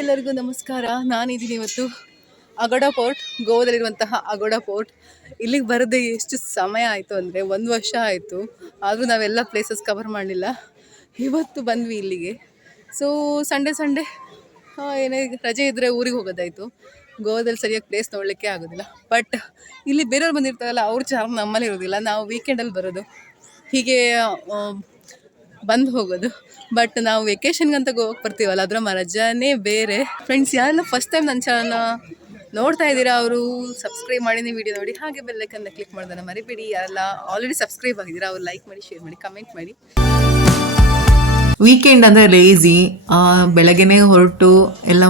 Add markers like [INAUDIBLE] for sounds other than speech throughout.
ಎಲ್ಲರಿಗೂ ನಮಸ್ಕಾರ. ನಾನಿದ್ದೀನಿ ಇವತ್ತು ಅಗೋಡ ಪೋರ್ಟ್, ಗೋವಾದಲ್ಲಿರುವಂತಹ ಅಗೋಡ ಪೋರ್ಟ್. ಇಲ್ಲಿಗೆ ಬರದೆ ಎಷ್ಟು ಸಮಯ ಆಯಿತು ಅಂದರೆ ಒಂದು ವರ್ಷ ಆಯಿತು. ಆದರೂ ನಾವೆಲ್ಲ ಪ್ಲೇಸಸ್ ಕವರ್ ಮಾಡಲಿಲ್ಲ. ಇವತ್ತು ಬಂದ್ವಿ ಇಲ್ಲಿಗೆ. ಸೊ ಸಂಡೇ ಸಂಡೇ ಏನೇ ರಜೆ ಇದ್ದರೆ ಊರಿಗೆ ಹೋಗೋದಾಯಿತು. ಗೋವಾದಲ್ಲಿ ಸರಿಯಾಗಿ ಪ್ಲೇಸ್ ನೋಡಲಿಕ್ಕೆ ಆಗೋದಿಲ್ಲ. ಬಟ್ ಇಲ್ಲಿ ಬೇರೆಯವ್ರು ಬಂದಿರ್ತಾರಲ್ಲ, ಅವ್ರ ಚಾರ್ಮ್ ನಮ್ಮಲ್ಲಿ ಇರೋದಿಲ್ಲ. ನಾವು ವೀಕೆಂಡಲ್ಲಿ ಬರೋದು. ಹೀಗೆ ಬಂದು ಹೋಗೋದು. ಬಟ್ ನಾವು ವೆಕೇಷನ್ಗಂತ ಗೋವಾಕ್ಕೆ ಬರ್ತೀವಲ್ಲ, ಅದರ ರಜಾನೇ ಬೇರೆ. ಫ್ರೆಂಡ್ಸ್ ಯಾರೆಲ್ಲ ಫಸ್ಟ್ ಟೈಮ್ ನನ್ನ ಚಾನಲ್ನ ನೋಡ್ತಾ ಇದ್ದೀರಾ ಅವರು ಸಬ್ಸ್ಕ್ರೈಬ್ ಮಾಡಿ ವಿಡಿಯೋ ನೋಡಿ. ಹಾಗೆ ಬೆಲ್ಲೈಕನ್ನ ಕ್ಲಿಕ್ ಮಾಡೋದನ್ನ ಮರಿಬೇಡಿ. ಯಾರೆಲ್ಲ ಆಲ್ರೆಡಿ ಸಬ್ಸ್ಕ್ರೈಬ್ ಆಗಿದ್ದೀರಾ, ಅವ್ರು ಲೈಕ್ ಮಾಡಿ ಶೇರ್ ಮಾಡಿ ಕಮೆಂಟ್ ಮಾಡಿ. ವೀಕೆಂಡ್ ಅಂದರೆ ಲೇಝಿ ಬೆಳಗ್ಗೆನೇ ಹೊರಟು ಎಲ್ಲ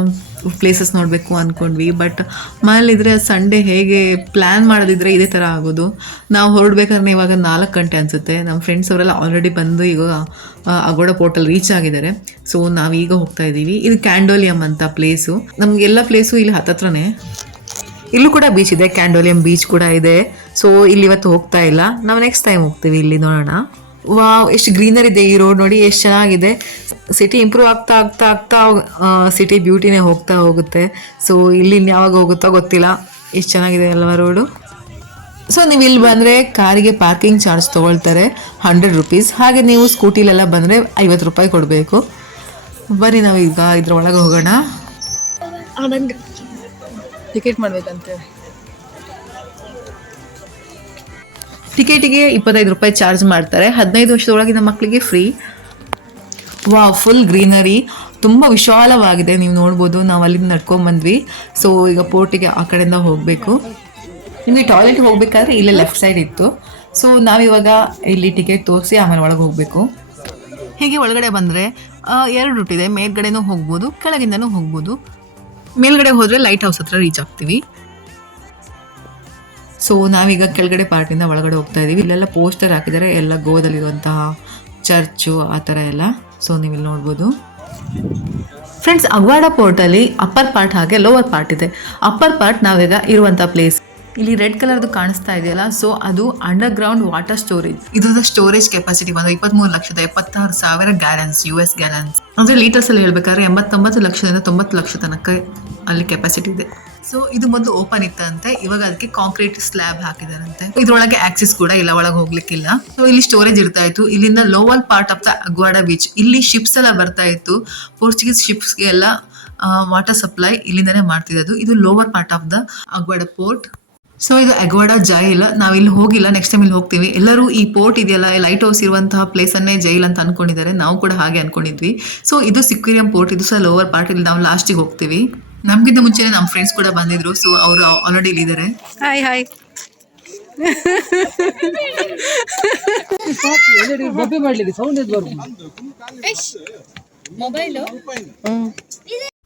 ಪ್ಲೇಸಸ್ ನೋಡಬೇಕು ಅಂದ್ಕೊಂಡ್ವಿ ಬಟ್ ಮನೇಲಿದ್ರೆ ಸಂಡೇ ಹೇಗೆ ಪ್ಲ್ಯಾನ್ ಮಾಡೋದಿದ್ರೆ ಇದೇ ಥರ ಆಗೋದು. ನಾವು ಹೊರಡ್ಬೇಕಾದ್ರೆ ಇವಾಗ ನಾಲ್ಕು ಗಂಟೆ ಅನಿಸುತ್ತೆ. ನಮ್ಮ ಫ್ರೆಂಡ್ಸ್ ಅವರೆಲ್ಲ ಆಲ್ರೆಡಿ ಬಂದು ಈಗ ಅಗೋಡ ಪೋರ್ಟಲ್ ರೀಚ್ ಆಗಿದ್ದಾರೆ. ಸೊ ನಾವೀಗ ಹೋಗ್ತಾ ಇದ್ದೀವಿ. ಇದು ಕ್ಯಾಂಡೋಲಿಯಂ ಅಂತ ಪ್ಲೇಸು ನಮಗೆಲ್ಲ ಪ್ಲೇಸು ಇಲ್ಲಿ ಹತ್ತತ್ರನೇ. ಇಲ್ಲೂ ಕೂಡ ಬೀಚ್ ಇದೆ. ಕ್ಯಾಂಡೋಲಿಯಂ ಬೀಚ್ ಕೂಡ ಇದೆ. ಸೊ ಇಲ್ಲಿ ಇವತ್ತು ಹೋಗ್ತಾ ಇಲ್ಲ. ನಾವು ನೆಕ್ಸ್ಟ್ ಟೈಮ್ ಹೋಗ್ತೀವಿ ಇಲ್ಲಿ ನೋಡೋಣ. ವಾವ್ ಎಷ್ಟು ಗ್ರೀನರ್ ಇದೆ ಈ ರೋಡ್ ನೋಡಿ ಎಷ್ಟು ಚೆನ್ನಾಗಿದೆ. ಸಿಟಿ ಇಂಪ್ರೂವ್ ಆಗ್ತಾ ಆಗ್ತಾ ಆಗ್ತಾ ಸಿಟಿ ಬ್ಯೂಟಿನೇ ಹೋಗ್ತಾ ಹೋಗುತ್ತೆ. ಸೊ ಇಲ್ಲಿ ಯಾವಾಗ ಹೋಗುತ್ತೋ ಗೊತ್ತಿಲ್ಲ. ಎಷ್ಟು ಚೆನ್ನಾಗಿದೆ ಅಲ್ವಾ ರೋಡು ಸೊ ನೀವು ಇಲ್ಲಿ ಬಂದರೆ ಕಾರಿಗೆ ಪಾರ್ಕಿಂಗ್ ಚಾರ್ಜ್ ತೊಗೊಳ್ತಾರೆ. ಹಂಡ್ರೆಡ್ ರುಪೀಸ್ ಹಾಗೆ ನೀವು ಸ್ಕೂಟಿಲೆಲ್ಲ ಬಂದರೆ ಐವತ್ತು ರೂಪಾಯಿ ಕೊಡಬೇಕು. ಬನ್ನಿ ನಾವು ಈಗ ಇದ್ರ ಒಳಗೆ ಹೋಗೋಣ ಟಿಕೆಟ್ ಮಾಡಬೇಕಂತೆ. ಟಿಕೆಟಿಗೆ ಇಪ್ಪತ್ತೈದು ರೂಪಾಯಿ ಚಾರ್ಜ್ ಮಾಡ್ತಾರೆ. ಹದಿನೈದು ವರ್ಷದೊಳಗಿನ ಮಕ್ಕಳಿಗೆ ಫ್ರೀ ವಾ ಫುಲ್ ಗ್ರೀನರಿ ತುಂಬ ವಿಶಾಲವಾಗಿದೆ. ನೀವು ನೋಡ್ಬೋದು, ನಾವು ಅಲ್ಲಿಂದ ನಡ್ಕೊಂಬಂದ್ವಿ ಸೊ ಈಗ ಪೋರ್ಟಿಗೆ ಆ ಕಡೆಯಿಂದ ಹೋಗಬೇಕು. ನಿಮಗೆ ಟಾಯ್ಲೆಟ್ ಹೋಗಬೇಕಾದ್ರೆ ಇಲ್ಲೇ ಲೆಫ್ಟ್ ಸೈಡ್ ಇತ್ತು. ಸೊ ನಾವಿವಾಗ ಇಲ್ಲಿ ಟಿಕೆಟ್ ತೋರಿಸಿ ಆಮೇಲೆ ಒಳಗೆ ಹೋಗಬೇಕು. ಹೀಗೆ ಒಳಗಡೆ ಬಂದರೆ ಎರಡು ರೂಟ್ ಇದೆ. ಮೇಲ್ಗಡೆನೂ ಹೋಗ್ಬೋದು, ಕೆಳಗಿಂದನೂ ಹೋಗ್ಬೋದು. ಮೇಲ್ಗಡೆ ಹೋದರೆ ಲೈಟ್ ಹೌಸ್ ಹತ್ರ ರೀಚ್ ಆಗ್ತೀವಿ. ಸೊ ನಾವೀಗ ಕೆಳಗಡೆ ಪಾರ್ಟಿಂದ ಒಳಗಡೆ ಹೋಗ್ತಾ ಇದ್ದೀವಿ ಇಲ್ಲೆಲ್ಲ ಪೋಸ್ಟರ್ ಹಾಕಿದ್ದಾರೆ ಎಲ್ಲ ಗೋದಲ್ಲಿರುವಂತಹ ಚರ್ಚು ಆ ಥರ ಎಲ್ಲ. ಸೊ ನೀವು ಇಲ್ಲಿ ನೋಡ್ಬೋದು. ಫ್ರೆಂಡ್ಸ್ ಅಗ್ವಾಡ ಪೋರ್ಟಲ್ಲಿ ಅಪ್ಪರ್ ಪಾರ್ಟ್ ಹಾಗೆ ಲೋವರ್ ಪಾರ್ಟ್ ಇದೆ. ಅಪ್ಪರ್ ಪಾರ್ಟ್ ನಾವೀಗ ಇರುವಂಥ ಪ್ಲೇಸ್ ಇಲ್ಲಿ ರೆಡ್ ಕಲರ್ದು ಕಾಣಿಸ್ತಾ ಇದೆಯಲ್ಲ ಸೊ ಅದು ಅಂಡರ್ ಗ್ರೌಂಡ್ ವಾಟರ್ ಸ್ಟೋರೇಜ್ ಇದು ಸ್ಟೋರೇಜ್ ಕೆಪಾಸಿಟಿ ಬಂದು ಇಪ್ಪತ್ಮೂರು ಲಕ್ಷದ ಎಪ್ಪತ್ತಾರು ಸಾವಿರ ಗ್ಯಾಲನ್ಸ್ ಯು ಎಸ್ ಗ್ಯಾಲನ್ಸ್ ಅಂದ್ರೆ ಲೀಟರ್ಸ್ ಅಲ್ಲಿ ಹೇಳ್ಬೇಕಾದ್ರೆ ಎಂಬತ್ತೊಂಬತ್ತು ಲಕ್ಷದಿಂದ ತೊಂಬತ್ತು ಲಕ್ಷ ತನಕ ಅಲ್ಲಿ ಕೆಪಾಸಿಟಿ ಇದೆ. ಸೊ ಇದು ಮೊದಲು ಓಪನ್ ಇತ್ತಂತೆ, ಇವಾಗ ಅದಕ್ಕೆ ಕಾಂಕ್ರೀಟ್ ಸ್ಲ್ಯಾಬ್ ಹಾಕಿದಾರಂತೆ. ಇದ್ರೊಳಗೆ ಆಕ್ಸಿಸ್ ಕೂಡ ಇಲ್ಲ, ಒಳಗೆ ಹೋಗ್ಲಿಕ್ಕಿಲ್ಲ. ಸೊ ಇಲ್ಲಿ ಸ್ಟೋರೇಜ್ ಇರ್ತಾ ಇತ್ತು. ಇಲ್ಲಿಂದ lower part of the Aguada beach ಇಲ್ಲಿ ಶಿಪ್ಸ್ ಎಲ್ಲ ಬರ್ತಾ ಇತ್ತು. ಪೋರ್ಚುಗೀಸ್ ಶಿಪ್ಸ್ಗೆ ಎಲ್ಲ ವಾಟರ್ ಸಪ್ಲೈ ಇಲ್ಲಿಂದನೇ ಮಾಡ್ತಿದ್ದು ಇದು lower part of the Aguada fort so ಇದು ಅಗ್ವಾಡ ಜೈಲ್ ನಾವು ಇಲ್ಲಿ ಹೋಗಿಲ್ಲ. ನೆಕ್ಸ್ಟ್ ಟೈಮ್ ಇಲ್ಲಿ ಹೋಗ್ತೀವಿ. ಎಲ್ಲರೂ ಈ ಪೋರ್ಟ್ ಇದೆಯಲ್ಲ ಲೈಟ್ ಹೌಸ್ ಇರುವಂತಹ ಪ್ಲೇಸ್ ಅನ್ನೇ ಜೈಲ್ ಅಂತ ಅನ್ಕೊಂಡಿದ್ದಾರೆ. ನಾವು ಕೂಡ ಹಾಗೆ ಅನ್ಕೊಂಡಿದ್ವಿ. ಸೊ ಇದು ಸಿಕ್ವಿರಿಯಂ ಪೋರ್ಟ್ ಇದು ಸಹ ಲೋವರ್ ಪಾರ್ಟ್ ಇಲ್ಲಿ ನಾವು ಲಾಸ್ಟಿಗೆ ಹೋಗ್ತೀವಿ. ನಮ್ಗಿಂತ ಮುಂಚೆ ನಮ್ಮ ಫ್ರೆಂಡ್ಸ್ ಕೂಡ ಬಂದಿದ್ರು. ಸೊ ಅವರು ಆಲ್ರೆಡಿ ಇಲ್ಲಿದ್ದಾರೆ ಹಾಯ್ ಹಾಯ್ ಸೌಂಡ್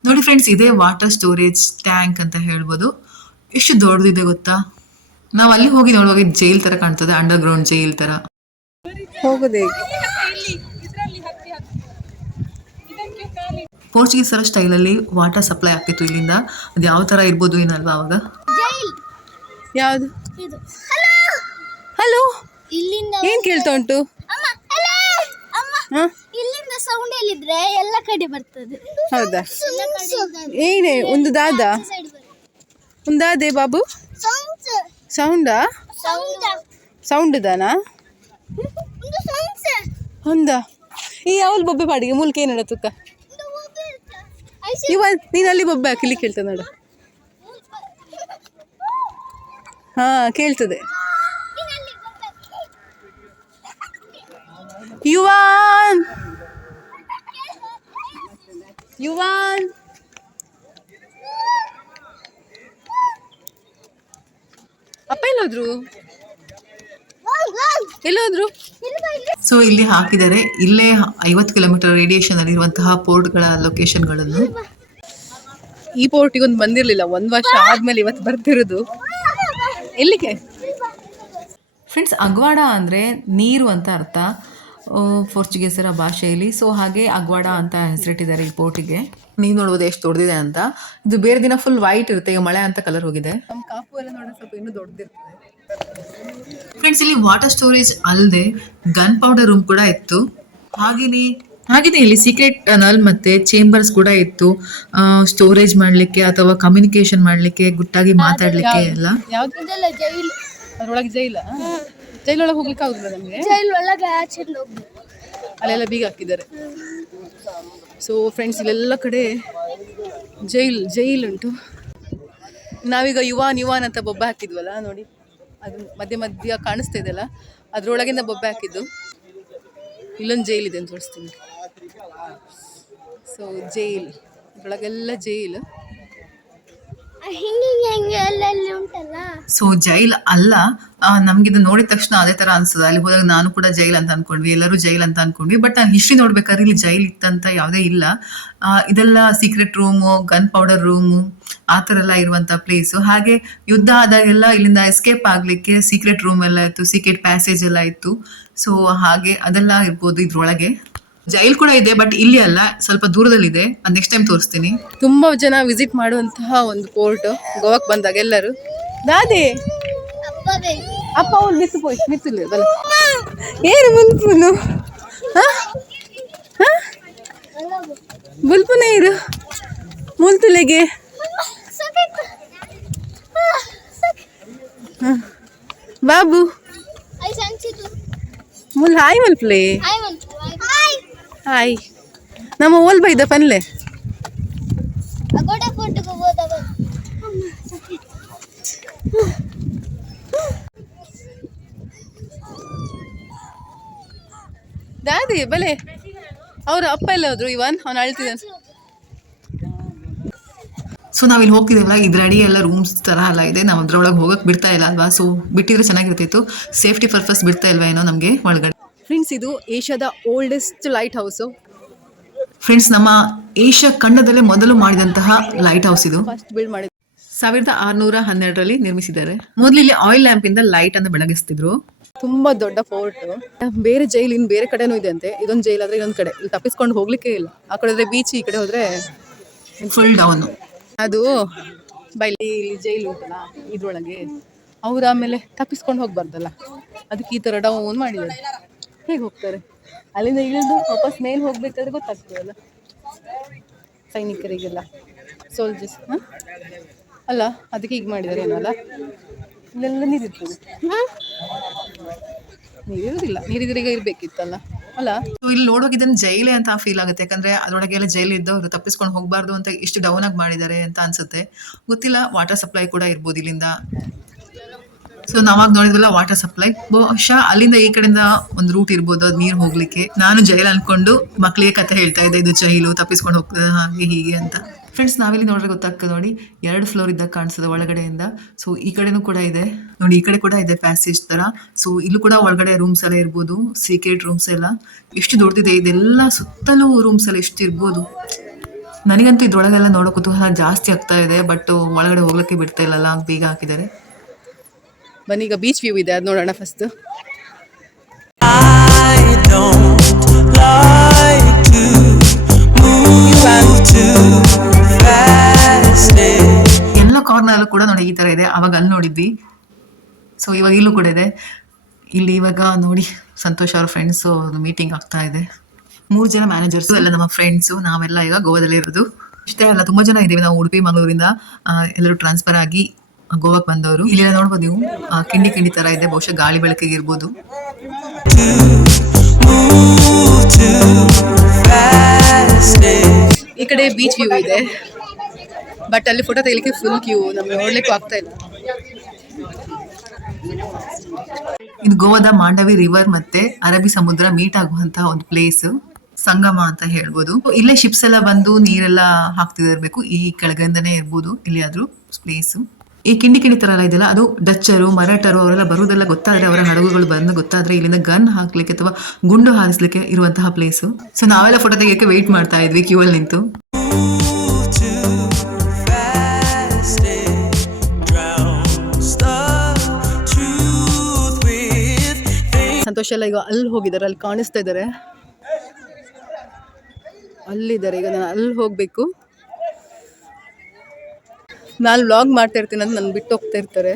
ನೋಡಿ ಫ್ರೆಂಡ್ಸ್ ಇದೇ ವಾಟರ್ ಸ್ಟೋರೇಜ್ ಟ್ಯಾಂಕ್ ಅಂತ ಹೇಳ್ಬೋದು. ಎಷ್ಟು ದೊಡ್ಡದಿದೆ ಗೊತ್ತಾ? ನಾವು ಅಲ್ಲಿ ಹೋಗಿ ನೋಡುವಾಗ ಜೈಲ್ ತರ ಕಾಣ್ತದೆ ಅಂಡರ್ ಗ್ರೌಂಡ್ ಜೈಲ್ ತರ. ಹೋಗೋದೇ ಪೋರ್ಚುಗೀಸರ ಸ್ಟೈಲಲ್ಲಿ ವಾಟರ್ ಸಪ್ಲೈ ಆಗ್ತಿತ್ತು ಇಲ್ಲಿಂದ. ಅದು ಯಾವ ತರ ಇರ್ಬೋದು ಏನಲ್ವಾ ಅವಾಗ? ಯಾವುದು? ಇದು. ಹಲೋ ಇಲ್ಲಿಂದ ಏನ್ ಕೇಳ್ತಾ ಉಂಟು? ಅಮ್ಮ ಅಲೇ! ಅಮ್ಮ. ಇಲ್ಲಿಂದ ಸೌಂಡ್ ಎಲ್ಲಿದ್ರೆ ಎಲ್ಲ ಕಡೆ ಬರ್ತದೆ. ಹೌದಾ? ಏನೇ ಒಂದು ದಾದ? ದಾದೆ ಬಾಬು? ಸೌಂಡ್ ಸೌಂಡಾ ಸೌಂಡ್ ಒಂದಾ ಈ ಅವಳು ಬೊಬ್ಬೆ ಪಾಡಿಗೆ ಮೂಲಕ ಏನು ತುಕ್ಕ ಇವ ನೀನು ಅಲ್ಲಿ ಬೊಬ್ಬೆ ಹಾಕಿಲಿ ಕೇಳ್ತದೆ ನೋಡು. ಹಾ ಕೇಳ್ತದೆ. ಯುವಾನ್. ಯುವಾನ್. ಅಪ್ಪ ಎಲ್ಲೋದ್ರು? ಎಲ್ಲೋದ್ರು? ಸೊ ಇಲ್ಲಿ? ಹಾಕಿದ್ದಾರೆ. ಇಲ್ಲೇ ಐವತ್ತು ಕಿಲೋಮೀಟರ್ ರೇಡಿಯೇಷನ್ ಅಲ್ಲಿ ಇರುವಂತಹ ಪೋರ್ಟ್ಗಳ ಲೊಕೇಶನ್ಗಳನ್ನು ಈ ಪೋರ್ಟಿಗೆ ಒಂದು ಬಂದಿರಲಿಲ್ಲ. ಒಂದು ವರ್ಷ ಆದ್ಮೇಲೆ ಇವತ್ತು ಬರ್ತಿರೋದು ಎಲ್ಲಿಗೆ? ಫ್ರೆಂಡ್ಸ್ ಅಗ್ವಾಡ ಅಂದರೆ ನೀರು ಅಂತ ಅರ್ಥ. ಪೋರ್ಚುಗೀಸರ ಭಾಷೆಯಲ್ಲಿ. ಸೊ ಹಾಗೆ ಅಗ್ವಾಡ ಅಂತ ಹೆಸರಿಟ್ಟಿದ್ದಾರೆ ಈ ಪೋರ್ಟಿಗೆ. ನೀವು ನೋಡ್ಬೋದು ಎಷ್ಟು ದೊಡ್ಡದಿದೆ ಅಂತ. ಇದು ಬೇರೆ ದಿನ ಫುಲ್ ವೈಟ್ ಇರುತ್ತೆ ಈಗ ಮಳೆ ಅಂತ ಕಲರ್ ಹೋಗಿದೆ. ನಮ್ಮ ಕಾಪು ಎಲ್ಲ ಸ್ವಲ್ಪ ಇನ್ನೂ ದೊಡ್ಡದಿರ್ತದೆ ಫ್ರೆಂಡ್ಸ್ ಇಲ್ಲಿ ವಾಟರ್ ಸ್ಟೋರೇಜ್ ಅಲ್ಲದೆ ಗನ್ ಪೌಡರ್ ರೂಮ್ ಕೂಡ ಇತ್ತು. ಹಾಗೆಯೇ ಹಾಗಿದೆ ಇಲ್ಲಿ ಸೀಕ್ರೆಟ್ ಟನಲ್ ಮತ್ತೆ ಚೇಂಬರ್ಸ್ ಕೂಡ ಇತ್ತು. ಸ್ಟೋರೇಜ್ ಮಾಡ್ಲಿಕ್ಕೆ ಅಥವಾ ಕಮ್ಯುನಿಕೇಶನ್ ಮಾಡ್ಲಿಕ್ಕೆ ಗುಟ್ಟಾಗಿ ಮಾತಾಡ್ಲಿಕ್ಕೆ ಎಲ್ಲ. ಜೈಲ್. ಅದ್ರೊಳಗೆ ಜೈಲ? ಜೈಲೊಳಗೆ ಹೋಗ್ಲಿಕ್ಕೆ ಆಗುದಿಲ್ಲ ನಮಗೆ? ಜೈಲ್ ಒಳಗೆ ಆಚೆ ಹೋಗ್ಬೇಕು. ಅಲ್ಲೆಲ್ಲ ಬೀಗ ಹಾಕಿದ್ದಾರೆ. ಸೊ ಫ್ರೆಂಡ್ಸ್ ಇಲ್ಲೆಲ್ಲ ಕಡೆ ಜೈಲ್ ಜೈಲ್ ಉಂಟು. ನಾವೀಗ ಯುವಾನ್ ಯುವಾನ್ ಅಂತ ಬೊಬ್ಬೆ ಹಾಕಿದ್ವಲ್ಲ ನೋಡಿ. ಅದು ಮಧ್ಯ ಮಧ್ಯ ಕಾಣಿಸ್ತಾ ಇದೆಯಲ್ಲ ಅದ್ರೊಳಗಿಂದ ಬೊಬ್ಬೆ ಹಾಕಿದ್ದು. ಇಲ್ಲೊಂದು ಜೈಲ್ ಇದೆ ಅಂತ ತೋರಿಸ್ತೀನಿ. ಸೊ ಜೈಲ್ ಇದ್ರೊಳಗೆಲ್ಲ ಜೈಲ್. ಸೊ ಜೈಲ್ ಅಲ್ಲ ನಮ್ಗೆ ಇದು ನೋಡಿದ ತಕ್ಷಣ ಅದೇ ತರ ಅನ್ಸುತ್ತೆ ಅಲ್ಲಿ ಹೋದಾಗ ನಾನು ಕೂಡ ಜೈಲ್ ಅಂತ ಅನ್ಕೊಂಡ್ವಿ ಎಲ್ಲರೂ ಜೈಲ್ ಅಂತ ಅನ್ಕೊಂಡ್ವಿ ಬಟ್ ನಾನು ಹಿಸ್ಟ್ರಿ ನೋಡ್ಬೇಕಾದ್ರೆ ಇಲ್ಲಿ ಜೈಲ್ ಇತ್ತಂತ ಯಾವುದೇ ಇಲ್ಲ ಇದೆಲ್ಲ secret room gunpowder room ಆ ಥರ ಎಲ್ಲ ಇರುವಂತ ಪ್ಲೇಸು ಹಾಗೆ ಯುದ್ಧ ಆದಾಗೆಲ್ಲ ಇಲ್ಲಿಂದ ಎಸ್ಕೇಪ್ ಆಗ್ಲಿಕ್ಕೆ ಸೀಕ್ರೆಟ್ ರೂಮ್ ಎಲ್ಲ ಇತ್ತು ಸೀಕ್ರೆಟ್ ಪ್ಯಾಸೇಜ್ ಎಲ್ಲ ಇತ್ತು ಸೊ ಹಾಗೆ ಅದೆಲ್ಲ ಇರ್ಬೋದು ಇದ್ರೊಳಗೆ ಜೈಲ್ ಕೂಡ ಇದೆ ಬಟ್ ಇಲ್ಲಿ ಅಲ್ಲ ಸ್ವಲ್ಪ ದೂರದಲ್ಲಿದೆ. ಅದ್ ನೆಕ್ಸ್ಟ್ ಟೈಮ್ ತೋರಿಸ್ತೀನಿ. ತುಂಬಾ ಜನ ವಿಸಿಟ್ ಮಾಡುವಂತಹ ಒಂದು ಪೋರ್ಟ್ ಗೋವಾಕ್ ಬಂದಾಗ ಎಲ್ಲರೂ. ದಾದಿ! ಅಪ್ಪ ಅವ್ರು ನಿತ್ತು ಪೋಯ್ ನಿತ್ತಿಲ್ಲ ಏನು ಬುಲ್ಪುನು ಬುಲ್ಪುನ ಇರು. ಮುಲ್ತುಲೆಗೆ. ಬಾಬು. ಮುಲ್ ಹಾಯ್ ಮಲ್ಪ್ಲೆ ಹಾಯ್ ಹಾಯ್ ನಮ್ಮ ಓಲ್ ಬೈದ ಪನ್ಲೆ. ದಾದಿ ಬಲೆ. ಅವ್ರ ಅಪ್ಪ ಎಲ್ಲ ಹೋದ್ರು ಇವನ್? ಅವ್ನು ಅಳ್ತಿದ್ದಾನೆ. ಸೊ ನಾವಿಲ್ಲಿ ಇಲ್ಲಿ ಹೋಗ್ತಿದ್ದೀವಲ್ಲ ಇದ್ರ ಅಡಿ ಎಲ್ಲ ರೂಮ್ಸ್ ಥರ ಎಲ್ಲ ಇದೆ. ನಾವು ಅದ್ರೊಳಗೆ ಹೋಗಕ್ಕೆ ಬಿಡ್ತಾ ಇಲ್ಲ ಅಲ್ವಾ? ಸೊ ಬಿಟ್ಟಿದ್ರೆ ಚೆನ್ನಾಗಿರ್ತಿತ್ತು. ಸೇಫ್ಟಿ ಪರ್ಪಸ್ ಬಿಡ್ತಾ ಇಲ್ವಾ ಏನೋ ನಮಗೆ ಒಳಗಡೆ? ಫ್ರೆಂಡ್ಸ್ ಇದು ಏಷ್ಯಾದ ಓಲ್ಡೆಸ್ಟ್ ಲೈಟ್ ಹೌಸ್ ಫ್ರೆಂಡ್ಸ್ ನಮ್ಮ ಏಷ್ಯಾ ಖಂಡದಲ್ಲೇ ಮೊದಲು ಮಾಡಿದಂತಹ ಲೈಟ್ ಹೌಸ್ ಇದು. ಫಸ್ಟ್ ಬಿಲ್ಡ್ ಸಾವಿರದ ಆರ್ನೂರ ಹನ್ನೆರಡರಲ್ಲಿ ನಿರ್ಮಿಸಿದ್ದಾರೆ. ಮೊದಲು ಇಲ್ಲಿ ಆಯಿಲ್ ಲ್ಯಾಂಪ್ ಇಂದ ಲೈಟ್ ಅನ್ನು ಬೆಳಗಿಸ್ತಿದ್ರು. ತುಂಬಾ ದೊಡ್ಡ ಫೋರ್ಟ್ ಬೇರೆ ಜೈಲ್ ಇನ್ ಬೇರೆ ಕಡೆನೂ ಇದೆ ಅಂತೆ. ಇದೊಂದು ಜೈಲ್ ಆದ್ರೆ ಇನ್ನೊಂದು ಕಡೆ. ಇಲ್ಲಿ ತಪ್ಪಿಸ್ಕೊಂಡು ಹೋಗ್ಲಿಕ್ಕೆ ಇಲ್ಲ. ಆ ಕಡೆ ಹೋದ್ರೆ ಬೀಚ್ ಈ ಕಡೆ ಹೋದ್ರೆ ಫುಲ್ ಡೌನ್ ಅದು ಬೈಲಿ ಇಲ್ಲಿ ಜೈಲ್ ಉಂಟಲ್ಲ ಇದ್ರೊಳಗೆ. ಅವ್ರ ಆಮೇಲೆ ತಪ್ಪಿಸ್ಕೊಂಡು ಹೋಗ್ಬಾರ್ದಲ್ಲ. ಅದಕ್ಕೆ ಈ ತರ ಡೌನ್ ಮಾಡಿದ್ದಾರೆ. ಹೇಗೆ ಹೋಗ್ತಾರೆ. ಅಲ್ಲಿಂದ ಇಳಿದು ವಾಪಸ್ ಮೇಲೆ ಹೋಗ್ಬೇಕಾದ್ರೆ ಗೊತ್ತಾಗ್ತದಲ್ಲ? ಸೈನಿಕರಿಗೆಲ್ಲ ಸೋಲ್ಜರ್ಸ್ ಅಲ್ಲ ಅದಕ್ಕೆ ಹೀಗೆ ಮಾಡಿದ್ದಾರೆ ಏನಲ್ಲ ಇಲ್ಲೆಲ್ಲ ನೀರಿರ್ತದೆ. ನೀರಿರೋದಿಲ್ಲ. ನೀರಿದ್ರೆ ಈಗ ಇರ್ಬೇಕಿತ್ತಲ್ಲ? ಅಲ್ಲ? ಇಲ್ಲಿ ನೋಡುವಾಗ ಇದನ್ನ ಜೈಲೇ ಅಂತ ಫೀಲ್ ಆಗುತ್ತೆ. ಯಾಕಂದ್ರೆ ಅದ್ರೊಳಗೆಲ್ಲ ಜೈಲ್ ಇದ್ದವರು ತಪ್ಪಿಸ್ಕೊಂಡು ಹೋಗಬಾರ್ದು ಅಂತ ಇಷ್ಟು ಡೌನ್ ಆಗಿ ಮಾಡಿದ್ದಾರೆ ಅಂತ ಅನ್ಸುತ್ತೆ. ಗೊತ್ತಿಲ್ಲ ವಾಟರ್ ಸಪ್ಲೈ ಕೂಡ ಇರ್ಬೋದು ಇಲ್ಲಿಂದ. ಸೊ ನಾವಾಗ ನೋಡಿದ್ವಲ್ಲ ವಾಟರ್ ಸಪ್ಲೈ ಬಹುಶಃ ಅಲ್ಲಿಂದ ಈ ಕಡೆಯಿಂದ ಒಂದು ರೂಟ್ ಇರ್ಬೋದು, ಅದ್ ನೀರ್ ಹೋಗ್ಲಿಕ್ಕೆ. ನಾನು ಜೈಲ್ ಅನ್ಕೊಂಡು ಮಕ್ಳಿಗೆ ಕತೆ ಹೇಳ್ತಾ ಇದ್ದೆ, ಇದು ಜೈಲು ತಪ್ಪಿಸ್ಕೊಂಡು ಹೋಗ್ತದೆ, ಹಾಗೆ ಹೀಗೆ ಅಂತ. ಫ್ರೆಂಡ್ಸ್ ನಾವಿಲ್ಲಿ ನೋಡ್ರೆ ಗೊತ್ತಾಗ್ತದೆ ನೋಡಿ, ಎರಡು ಫ್ಲೋರ್ ಇದ್ದಾಗ ಕಾಣಿಸ್ತದೆ ಒಳಗಡೆಯಿಂದ. ಸೊ ಈ ಕಡೆನೂ ಕೂಡ ಇದೆ. ನೋಡಿ, ಈ ಕಡೆ ಕೂಡ ಇದೆ ಪ್ಯಾಸೇಜ್ ತರ. ಸೊ ಇಲ್ಲೂ ಕೂಡ ಒಳಗಡೆ ರೂಮ್ಸ್ ಎಲ್ಲ ಇರ್ಬೋದು ಸೀಕ್ರೆಟ್ ರೂಮ್ಸ್ ಎಲ್ಲ. ಎಷ್ಟು ದೊಡ್ಡದಿದೆ, ಇದೆಲ್ಲ ಸುತ್ತಲೂ ರೂಮ್ಸ್ ಎಲ್ಲ ಎಷ್ಟು ಇರ್ಬೋದು. ನನಗಂತೂ ಇದ್ರೊಳಗೆಲ್ಲ ನೋಡೋ ಕುತೂಹಲ ಜಾಸ್ತಿ ಆಗ್ತಾ ಇದೆ ಬಟ್ ಒಳಗಡೆ ಹೋಗ್ಲಿಕ್ಕೆ ಬಿಡ್ತಾ ಇಲ್ಲಲ್ಲ, ಬೀಗ ಹಾಕಿದ್ದಾರೆ. ಬನ್ನಿ ಈಗ ಬೀಚ್ ವ್ಯೂ ಇದೆ ಅದು ನೋಡೋಣ ಫಸ್ಟ್. ಎಲ್ಲ ಕಾರ್ನರ್ ಕೂಡ ನೋಡಿ ಈ ತರ ಇದೆ. ಅವಾಗ ಅಲ್ಲಿ ನೋಡಿದ್ವಿ. ಸೊ ಇವಾಗ ಇಲ್ಲೂ ಕೂಡ ಇದೆ. ಇಲ್ಲಿ ಇವಾಗ ನೋಡಿ ಸಂತೋಷ್ ಅವ್ರ ಫ್ರೆಂಡ್ಸ್ ಮೀಟಿಂಗ್ ಆಗ್ತಾ ಇದೆ. ಮೂರು ಜನ ಮ್ಯಾನೇಜರ್ಸ್ ಎಲ್ಲ ನಮ್ಮ ಫ್ರೆಂಡ್ಸು ನಾವೆಲ್ಲ ಈಗ ಗೋವಾದಲ್ಲಿ ಇರೋದು ಇಷ್ಟೇ ಅಲ್ಲ ತುಂಬಾ ಜನ ಇದ್ದೀವಿ ನಾವು ಉಡುಪಿ ಮಂಗಳೂರಿಂದ ಎಲ್ಲರೂ ಟ್ರಾನ್ಸ್ಫರ್ ಆಗಿ ಗೋವಾಕ್ ಬಂದವರು. ಇಲ್ಲಿ ನೋಡ್ಬೋದು ನೀವು. ಕಿಂಡಿ ಕಿಂಡಿ ತರ ಇದೆ. ಬಹುಶಃ ಗಾಳಿ ಬೆಳಕಿಗೆ ಇರ್ಬೋದು. ಈ ಕಡೆ ಬೀಚ್ ವ್ಯೂ ಇದೆ. ಬಟ್ ಅಲ್ಲಿ ಫೋಟೋ ತೆಗಿಲಿಕ್ಕೆ ಫುಲ್ ಕ್ಯೂ ನಮ್ಗೆ ನೋಡ್ಲಿಕ್ಕೂ ಆಗ್ತಾ ಇಲ್ಲ. ಇದು ಗೋವಾದ ಮಾಂಡವಿ ರಿವರ್ ಮತ್ತೆ ಅರಬಿ ಸಮುದ್ರ ಮೀಟ್ ಆಗುವಂತಹ ಒಂದು ಪ್ಲೇಸ್ ಸಂಗಮ ಅಂತ ಹೇಳ್ಬೋದು. ಇಲ್ಲೇ ಶಿಪ್ಸ್ ಎಲ್ಲ ಬಂದು ನೀರೆಲ್ಲ ಹಾಕ್ತಿದಿರ್ಬೇಕು ಈ ಕೆಳಗಿಂದನೇ ಇರ್ಬೋದು. ಇಲ್ಲಿ ಆದ್ರೂ ಪ್ಲೇಸ್ ಈ ಕಿಂಡಿ ಕಿಂಡಿ ತರ ಎಲ್ಲ ಇದೆಯಲ್ಲ, ಅದು ಡಚ್ಚರು, ಮರಾಠರು, ಅವರೆಲ್ಲ ಬರುವುದೆಲ್ಲ ಗೊತ್ತಾದ್ರೆ ಅವರ ಹಡಗುಗಳು ಬಂದು ಗೊತ್ತಾದ್ರೆ ಇಲ್ಲಿಂದ ಗನ್ ಹಾಕ್ಲಿಕ್ಕೆ ಅಥವಾ ಗುಂಡು ಹಾರಿಸ್ಲಿಕ್ಕೆ ಇರುವಂತಹ ಪ್ಲೇಸ್ ಸೊ ನಾವೆಲ್ಲ ಫೋಟೋ ತೆಗಿಯಕ್ಕೆ ವೆಯ್ಟ್ ಮಾಡ್ತಾ ಇದ್ವಿ ಕ್ಯೂ ಅಲ್ಲಿ ನಿಂತು. ಸಂತೋಷ ಎಲ್ಲ ಈಗ ಅಲ್ಲಿ ಹೋಗಿದ್ದಾರೆ, ಅಲ್ಲಿ ಕಾಣಿಸ್ತಾ ಇದ್ದಾರೆ. ಅಲ್ಲಿದ್ದಾರೆ, ಈಗ ನಾನು ಅಲ್ಲಿ ಹೋಗಬೇಕು. ನಾನು ವ್ಲಾಗ್ ಮಾಡ್ತಾ ಇರ್ತೀನಿ ಅಂತ ನಾನು ಬಿಟ್ಟು ಹೋಗ್ತಾ ಇರ್ತಾರೆ.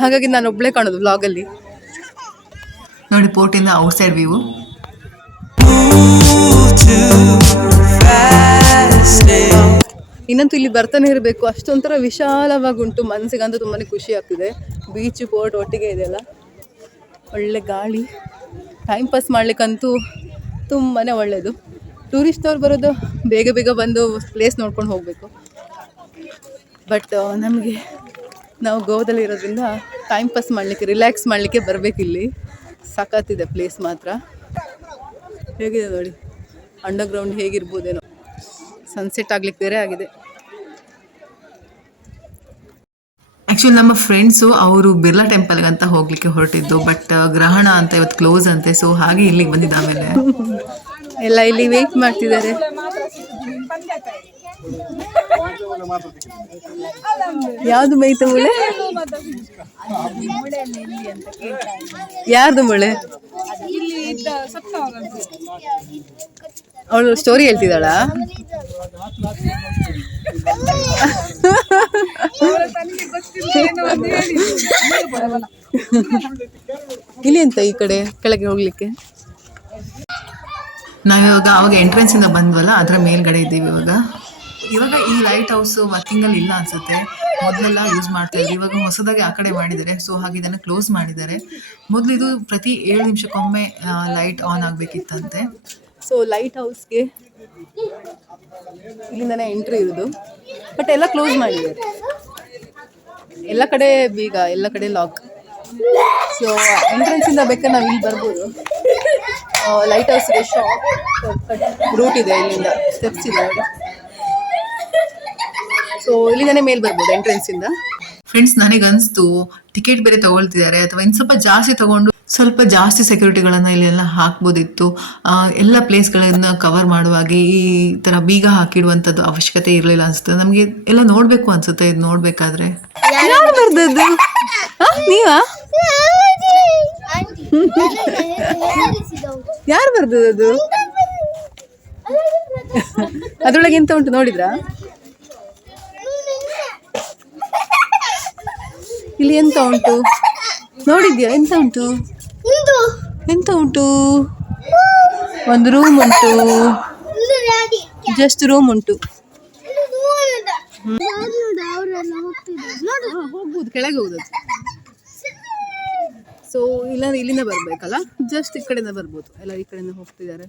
ಹಾಗಾಗಿ ನಾನು ಒಬ್ಬಳೇ ಕಾಣೋದು ವ್ಲಾಗಲ್ಲಿ ನೋಡಿ ಪೋರ್ಟಿಂದ ಔಟ್ ಸೈಡ್ ವ್ಯೂ ಇನ್ನಂತೂ ಇಲ್ಲಿ ಬರ್ತಾನೆ ಇರಬೇಕು. ಅಷ್ಟೊಂಥರ ವಿಶಾಲವಾಗಿ ಉಂಟು ಮನಸ್ಸಿಗಂತೂ ತುಂಬಾ ಖುಷಿ ಆಗ್ತಿದೆ. ಬೀಚ್ ಪೋರ್ಟ್ ಒಟ್ಟಿಗೆ ಇದೆಯಲ್ಲ ಒಳ್ಳೆ ಗಾಳಿ. ಟೈಮ್ ಪಾಸ್ ಮಾಡ್ಲಿಕ್ಕಂತೂ ತುಂಬಾ ಒಳ್ಳೆಯದು ಟೂರಿಸ್ಟ್ನವ್ರು ಬರೋದು ಬೇಗ ಬೇಗ ಬಂದು ಪ್ಲೇಸ್ ನೋಡ್ಕೊಂಡು ಹೋಗಬೇಕು. ಬಟ್ ನಮಗೆ ನಾವು ಗೋವಾದಲ್ಲಿ ಇರೋದ್ರಿಂದ ಟೈಮ್ ಪಾಸ್ ಮಾಡಲಿಕ್ಕೆ ರಿಲ್ಯಾಕ್ಸ್ ಮಾಡಲಿಕ್ಕೆ ಬರಬೇಕಿಲ್ಲಿ ಸಖತ್ತಿದೆ ಪ್ಲೇಸ್ ಮಾತ್ರ. ಹೇಗಿದೆ ನೋಡಿ? ಅಂಡರ್ಗ್ರೌಂಡ್ ಹೇಗಿರ್ಬೋದೇನೋ. ಸನ್ಸೆಟ್ ಆಗ್ಲಿಕ್ಕೆ ಬೇರೆ ಆಗಿದೆ. ಆ್ಯಕ್ಚುಲಿ ನಮ್ಮ ಫ್ರೆಂಡ್ಸು ಅವರು ಬಿರ್ಲಾ ಟೆಂಪಲ್ಗೆ ಅಂತ ಹೋಗ್ಲಿಕ್ಕೆ ಹೊರಟಿದ್ದು ಬಟ್ ಗ್ರಹಣ ಅಂತ ಇವತ್ತು ಕ್ಲೋಸ್ ಅಂತೆ ಸೊ ಹಾಗೆ ಇಲ್ಲಿಗೆ ಬಂದಿದ್ದ ಆಮೇಲೆ. [LAUGHS] ಎಲ್ಲ ಇಲ್ಲಿ ವೇಟ್ ಮಾಡ್ತಿದ್ದಾರೆ. ಯಾವ್ದು ಮೈತ ಮುಳೆ? ಯಾರ್ದು ಮುಳೆ? ಅವಳು ಸ್ಟೋರಿ ಹೇಳ್ತಿದ್ದಾಳ? ಇಲ್ಲಿ ಎಂತ ಈ ಕಡೆ ಕೆಳಗೆ ಹೋಗ್ಲಿಕ್ಕೆ? ನಾವಿವಾಗ ಅವಾಗ ಎಂಟ್ರೆನ್ಸ್ ಇಂದ ಬಂದ್ವಲ್ಲ, ಅದರ ಮೇಲ್ಗಡೆ ಇದ್ದೀವಿ ಇವಾಗ. ಇವಾಗ ಈ ಲೈಟ್ ಹೌಸ್ ವರ್ಕಿಂಗ್ ಅಲ್ಲಿ ಇಲ್ಲ ಅನ್ಸುತ್ತೆ. ಮೊದಲೆಲ್ಲ ಯೂಸ್ ಮಾಡ್ತಾ ಇದ್ರು. ಇವಾಗ ಹೊಸದಾಗಿ ಆ ಕಡೆ ಮಾಡಿದ್ದಾರೆ. ಸೊ ಹಾಗೆ ಇದನ್ನು ಕ್ಲೋಸ್ ಮಾಡಿದ್ದಾರೆ. ಮೊದಲು ಇದು ಪ್ರತಿ ಏಳು ನಿಮಿಷಕ್ಕೊಮ್ಮೆ ಲೈಟ್ ಆನ್ ಆಗಬೇಕಿತ್ತಂತೆ. ಸೊ ಲೈಟ್ ಹೌಸ್ಗೆ ಇಲ್ಲಿಂದನೇ ಎಂಟ್ರಿ ಇರೋದು. ಬಟ್ ಎಲ್ಲ ಕ್ಲೋಸ್ ಮಾಡಿದ್ದಾರೆ. ಎಲ್ಲ ಕಡೆ ಬೀಗ, ಎಲ್ಲ ಕಡೆ ಲಾಕ್ ಸೊ ಎಂಟ್ರೆನ್ಸಿಂದ ಬೇಕಾದ್ರೆ ನಾವು ಇಲ್ಲಿ ಬರ್ಬೋದು. ಲೈಟ್ ಹೌಸ್ಗೆ ಶಾಪ್ ರೂಟ್ ಇದೆ ಇಲ್ಲಿಂದ. ಸ್ಟೆಪ್ಸ್ ಇದೆ. ಸೊ ಇಲ್ಲಿಂದನೇ ಮೇಲ್ ಬರ್ಬೋದು ಎಂಟ್ರೆನ್ಸ್ ಇಂದ. ಫ್ರೆಂಡ್ಸ್ ನನಗನ್ಸ್ತು ಟಿಕೆಟ್ ಬೇರೆ ತಗೊಳ್ತಿದ್ದಾರೆ ಅಥವಾ ಇನ್ ಸ್ವಲ್ಪ ಜಾಸ್ತಿ ತಗೊಂಡು ಸ್ವಲ್ಪ ಜಾಸ್ತಿ ಸೆಕ್ಯೂರಿಟಿಗಳನ್ನ ಇಲ್ಲೆಲ್ಲ ಹಾಕ್ಬೋದಿತ್ತು. ಎಲ್ಲ ಪ್ಲೇಸ್ಗಳನ್ನ ಕವರ್ ಮಾಡುವಾಗೆ ಈ ತರ ಬೀಗ ಹಾಕಿಡುವಂಥದ್ದು ಅವಶ್ಯಕತೆ ಇರಲಿಲ್ಲ ಅನ್ಸುತ್ತೆ. ನಮಗೆ ಎಲ್ಲ ನೋಡಬೇಕು ಅನ್ಸುತ್ತೆ ಇದು ನೋಡಬೇಕಾದ್ರೆ. ನೀವಾ? ಯಾರು ಬರ್ದದ್ದು ಅದ್ರೊಳಗೆ [LAUGHS] ಎಂತ ಉಂಟು ನೋಡಿದ್ರಾ? ಇಲ್ಲಿ ಎಂತ ಉಂಟು? ನೋಡಿದ್ಯಾ? ಎಂತ ಉಂಟು? ಎಂತ ಉಂಟು? ಒಂದು ರೂಮ್ ಉಂಟು. ಜಸ್ಟ್ ರೂಮ್ ಉಂಟು. ಹೋಗ್ಬೋದು. ಕೆಳಗೆ ಹೋಗುದು. ಸೊ ಇಲ್ಲ ಇಲ್ಲಿಂದ ಬರ್ಬೇಕಲ್ಲ? ಜಸ್ಟ್ ಈ ಕಡೆಯಿಂದ ಬರ್ಬೋದು. ಎಲ್ಲ ಈ ಕಡೆಯಿಂದ ಹೋಗ್ತಿದ್ದಾರೆ.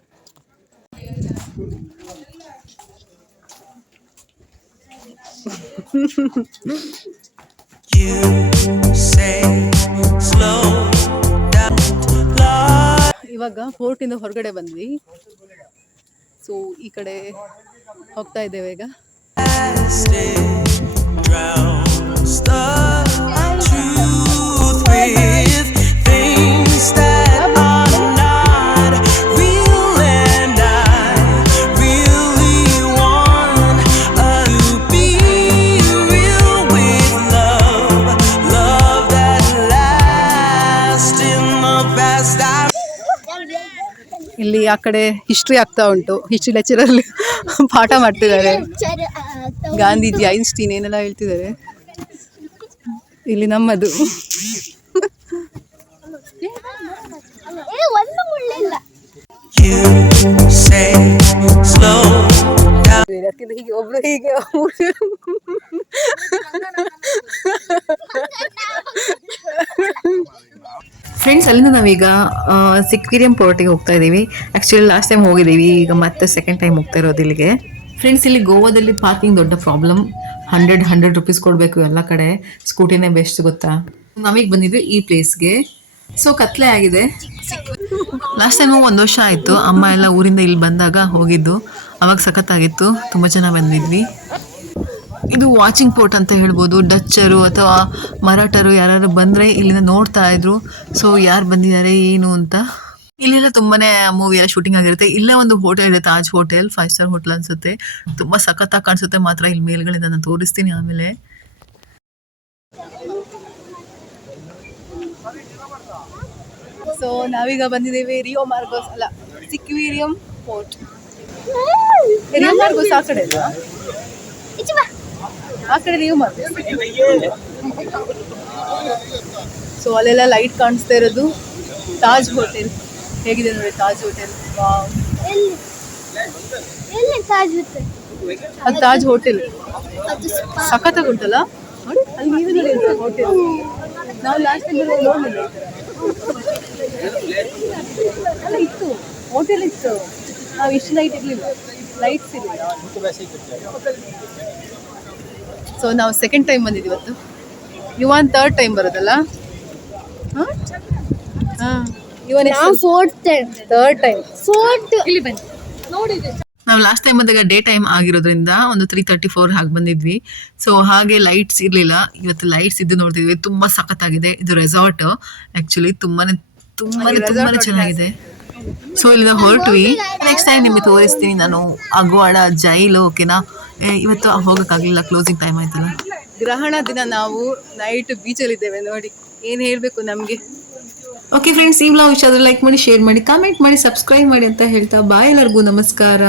ಇವಾಗ ಫೋರ್ಟಿಂದ ಹೊರಗಡೆ ಬಂದ್ವಿ. ಸೊ ಈ ಕಡೆ ಹೋಗ್ತಾ ಇದ್ದೇವೆ ಈಗ. ಆ ಕಡೆ ಹಿಸ್ಟ್ರಿ ಆಗ್ತಾ ಉಂಟು. ಹಿಸ್ಟ್ರಿ ಲೆಕ್ಚರಲ್ಲಿ ಪಾಠ ಮಾಡ್ತಿದ್ದಾರೆ. ಗಾಂಧೀಜಿ ಐನ್ಸ್ಟೀನ್ ಏನೆಲ್ಲ ಹೇಳ್ತಿದ್ದಾರೆ. ಇಲ್ಲಿ ನಮ್ಮದು. ಹೀಗೆ ಒಬ್ರು ಹೀಗೆ [LAUGHS] [LAUGHS] ಫ್ರೆಂಡ್ಸ್ ಅಲ್ಲಿಂದ ನಾವೀಗ ಸಿಕ್ವಿರಿಯಂ ಪೋರ್ಟಿಗೆ ಹೋಗ್ತಾ ಇದ್ದೀವಿ. ಆ್ಯಕ್ಚುಲಿ ಲಾಸ್ಟ್ ಟೈಮ್ ಹೋಗಿದ್ದೀವಿ. ಈಗ ಮತ್ತೆ ಸೆಕೆಂಡ್ ಟೈಮ್ ಹೋಗ್ತಾ ಇರೋದು ಇಲ್ಲಿಗೆ. ಫ್ರೆಂಡ್ಸ್ ಇಲ್ಲಿ ಗೋವಾದಲ್ಲಿ ಪಾರ್ಕಿಂಗ್ ದೊಡ್ಡ ಪ್ರಾಬ್ಲಮ್ ಹಂಡ್ರೆಡ್ ಹಂಡ್ರೆಡ್ ರುಪೀಸ್ ಕೊಡಬೇಕು ಎಲ್ಲ ಕಡೆ. ಸ್ಕೂಟಿನೇ ಬೆಸ್ಟ್ ಗೊತ್ತಾ? ನಮಗೆ ಬಂದಿದ್ವಿ ಈ ಪ್ಲೇಸ್ಗೆ ಸೊ ಕತ್ಲೆ ಆಗಿದೆ. ಲಾಸ್ಟ್ ಟೈಮು ಒಂದು ವರ್ಷ ಆಯಿತು. ಅಮ್ಮ ಎಲ್ಲ ಊರಿಂದ ಇಲ್ಲಿ ಬಂದಾಗ ಹೋಗಿದ್ದು. ಅವಾಗ ಸಖತ್ತಾಗಿತ್ತು. ತುಂಬ ಜನ ಬಂದಿದ್ವಿ. ಇದು ವಾಚಿಂಗ್ ಪೋರ್ಟ್ ಅಂತ ಹೇಳ್ಬೋದು. ಡಚ್ಚರು ಅಥವಾ ಮರಾಠರು ಯಾರು ಬಂದರೆ ಇಲ್ಲಿಂದ ನೋಡ್ತಾ ಇದ್ರು. ಸೊ ಯಾರು ಬಂದಿದ್ದಾರೆ, ಏನು ಅಂತ. ಇಲ್ಲೆಲ್ಲ ತುಂಬಾನೇ ಮೂವಿ ಎಲ್ಲ ಶೂಟಿಂಗ್ ಆಗಿರುತ್ತೆ. ಇಲ್ಲೇ ಒಂದು ಹೋಟೆಲ್ ಇದೆ, Taj hotel five star hotel ಅನ್ಸುತ್ತೆ. ತುಂಬಾ ಸಖತ್ತಾಗಿ ಕಾಣಿಸುತ್ತೆ. ಮಾತ್ರ ಇಲ್ಲಿ ಮೇಲ್ಗಡೆ ನಾನು ತೋರಿಸ್ತೀನಿ ಆಮೇಲೆ. ಸೊ ನಾವೀಗ ಬಂದಿದ್ದೀವಿ ರಿಯೋ ಮಾರ್ಗೋಸ್ ಅಲ್ಲ ಸಿಕ್ವಿರಿಯಂ ಫೋರ್ಟ್ ರಿಯೋ ಮಾರ್ಗೋಸ್ ಆ ಕಡೆ ಆ ಕಡೆ ನೀವು ಮಾರ್ಗೋಸ್ ಸೊ ಅಲ್ಲೆಲ್ಲ ಲೈಟ್ ಕಾಣಿಸ್ತಾ ಇರೋದು ತಾಜ್ ಹೋಟೆಲ್ ಹೇಗಿದೆ ನೋಡಿ ತಾಜ್ ಹೋಟೆಲ್ ಎಲ್ಲಿ? ಎಲ್ಲಿ ತಾಜ್ ವಿತ್ ಅದು ತಾಜ್ ಹೋಟೆಲ್. ಸಖತ್ತಾಗಿ ಉಂಟಲ್ಲ? ನೋಡಿ ಅಲ್ಲಿ ನೀವು ನೋಡಿ ಹೋಟೆಲ್ ನಾವು ಲಾಸ್ಟ್ ಟೈಮ್ ನೋಡಲಿಲ್ಲ ಅಲ್ಲ ಇತ್ತು. ಹೋಟೆಲ್ ಇತ್ತು. ನಾವು ಇಷ್ಟು ಲೈಟ್ ಇರಲಿಲ್ಲ. ಲೈಟ್ಸ್ ಇರಲಿಲ್ಲ. ಸೊ ನಾವು ಸೆಕೆಂಡ್ ಟೈಮ್ ಬಂದಿದ್ದೀವಿ ಇವತ್ತು. ಇವನ್ ಥರ್ಡ್ ಟೈಮ್ ಬರೋದಲ್ಲ ಹಾಂ? ಹಾಂ. ಇವನ್ ನಾವು fourth time third time fourth ಇಲ್ಲಿ ಬನ್ನಿ. ನಾವು ಲಾಸ್ಟ್ ಟೈಮ್ ಬಂದಾಗ ಡೇ ಟೈಮ್ ಆಗಿರೋದ್ರಿಂದ ಒಂದು ತ್ರೀ ತರ್ಟಿ ಫೋರ್ ಹಾಗೆ ಬಂದಿದ್ವಿ. ಸೊ ಹಾಗೆ ಲೈಟ್ಸ್ ಇರಲಿಲ್ಲ. ಇವತ್ತು ಲೈಟ್ಸ್ ಇದ್ದು ನೋಡ್ತಿದ್ವಿ. ತುಂಬ ಸಖತ್ತಾಗಿದೆ. ಇದು ರೆಸಾರ್ಟ್ ಆ್ಯಕ್ಚುಲಿ ತುಂಬಾನೇ ತುಂಬಾನೇ ತುಂಬಾನೇ ಚೆನ್ನಾಗಿದೆ. ಸೊ ಇಲ್ಲಿಂದ ಹೊರಟ್ವಿ. ನೆಕ್ಸ್ಟ್ ಟೈಮ್ ನಿಮಗೆ ತೋರಿಸ್ತೀನಿ ನಾನು. ಅಗುವಾಡ ಜೈಲು ಓಕೆನಾ ಇವತ್ತು ಹೋಗೋಕ್ಕಾಗಲಿಲ್ಲ ಕ್ಲೋಸಿಂಗ್ ಟೈಮ್ ಆಯ್ತಲ್ಲ. ಗ್ರಹಣ ದಿನ ನಾವು ನೈಟ್ ಬೀಚಲ್ಲಿದ್ದೇವೆ ನೋಡಿ. ಏನು ಹೇಳಬೇಕು ನಮಗೆ? ಓಕೆ ಫ್ರೆಂಡ್ಸ್ ಈ ವ್ಲಾಗ್ ಇಷ್ಟ ಆದರೆ ಲೈಕ್ ಮಾಡಿ ಶೇರ್ ಮಾಡಿ ಕಾಮೆಂಟ್ ಮಾಡಿ ಸಬ್ಸ್ಕ್ರೈಬ್ ಮಾಡಿ ಅಂತ ಹೇಳ್ತಾ ಬಾಯ್ ಎಲ್ಲರಿಗೂ ನಮಸ್ಕಾರ.